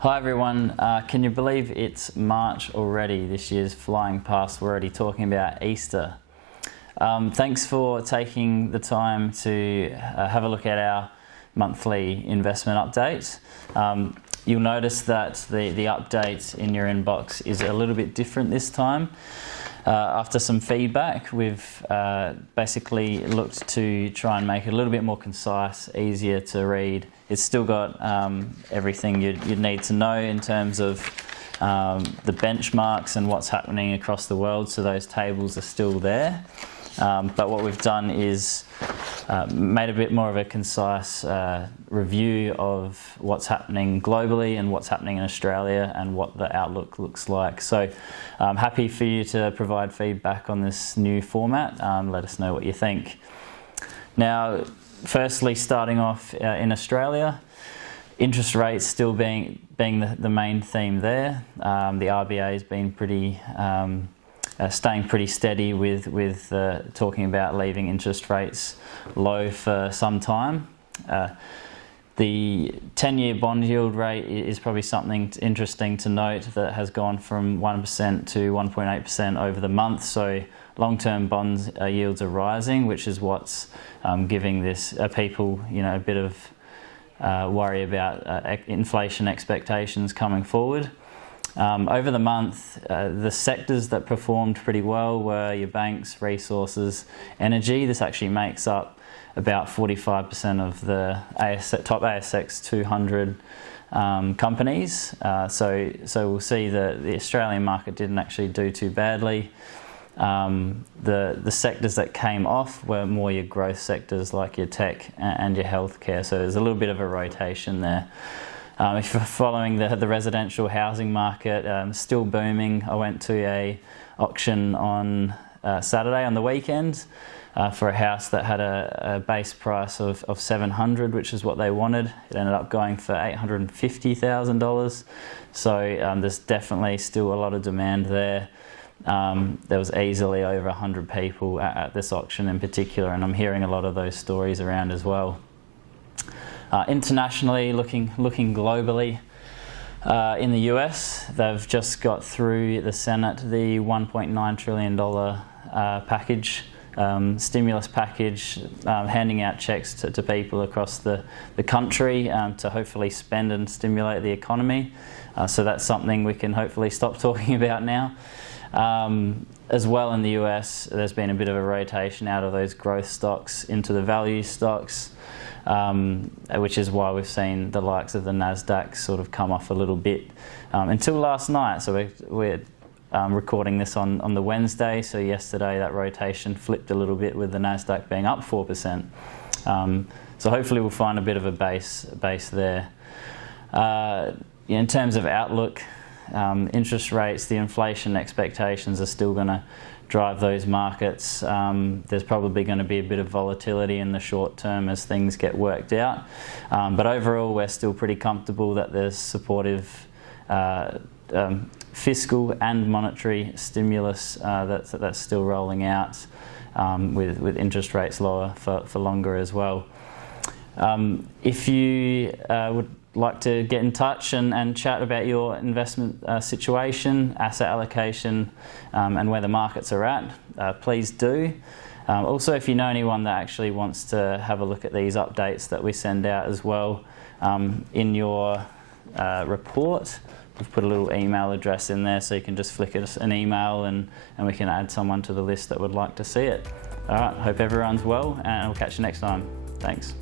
Hi everyone, can you believe it's March already? This year's flying past, we're already talking about Easter. Thanks for taking the time to have a look at our monthly investment update. You'll notice that the update in your inbox is a little bit different this time. After some feedback, we've basically looked to try and make it a little bit more concise, easier to read. It's still got everything you'd need to know in terms of the benchmarks and what's happening across the world, so those tables are still there. But what we've done is made a bit more of a concise review of what's happening globally and what's happening in Australia and what the outlook looks like. So I'm happy for you to provide feedback on this new format. Let us know what you think. Now, firstly, starting off in Australia, interest rates still being the main theme there. The RBA has been staying pretty steady with talking about leaving interest rates low for some time. The 10-year bond yield rate is probably something interesting to note, that has gone from 1% to 1.8% over the month. So long-term bonds yields are rising, which is what's giving this people a bit of worry about inflation expectations coming forward. Over the month, the sectors that performed pretty well were your banks, resources, energy. This actually makes up about 45% of the top ASX 200 companies. So we'll see that the Australian market didn't actually do too badly. The sectors that came off were more your growth sectors like your tech and your healthcare. So there's a little bit of a rotation there. If you're following the residential housing market, still booming. I went to a auction on Saturday on the weekend for a house that had a base price of $700, which is what they wanted. It ended up going for $850,000. So there's definitely still a lot of demand there. There was easily over 100 people at this auction in particular, and I'm hearing a lot of those stories around as well. Internationally, looking globally, in the US, they've just got through the Senate the $1.9 trillion package, stimulus package, handing out checks to people across the country to hopefully spend and stimulate the economy. So that's something we can hopefully stop talking about now. As well, in the US, there's been a bit of a rotation out of those growth stocks into the value stocks. Which is why we've seen the likes of the Nasdaq sort of come off a little bit until last night. So we're recording this on the Wednesday. So yesterday that rotation flipped a little bit with the Nasdaq being up 4%. So hopefully we'll find a bit of a base there. In terms of outlook, interest rates, the inflation expectations are still going to drive those markets. There's probably going to be a bit of volatility in the short term as things get worked out. But overall, we're still pretty comfortable that there's supportive fiscal and monetary stimulus that's still rolling out with interest rates lower for longer as well. If you would like to get in touch and chat about your investment situation, asset allocation, and where the markets are at, please do. Also, if you know anyone that actually wants to have a look at these updates that we send out as well, in your report, we've put a little email address in there, so you can just flick us an email and we can add someone to the list that would like to see it. All right, hope everyone's well, and we'll catch you next time. Thanks.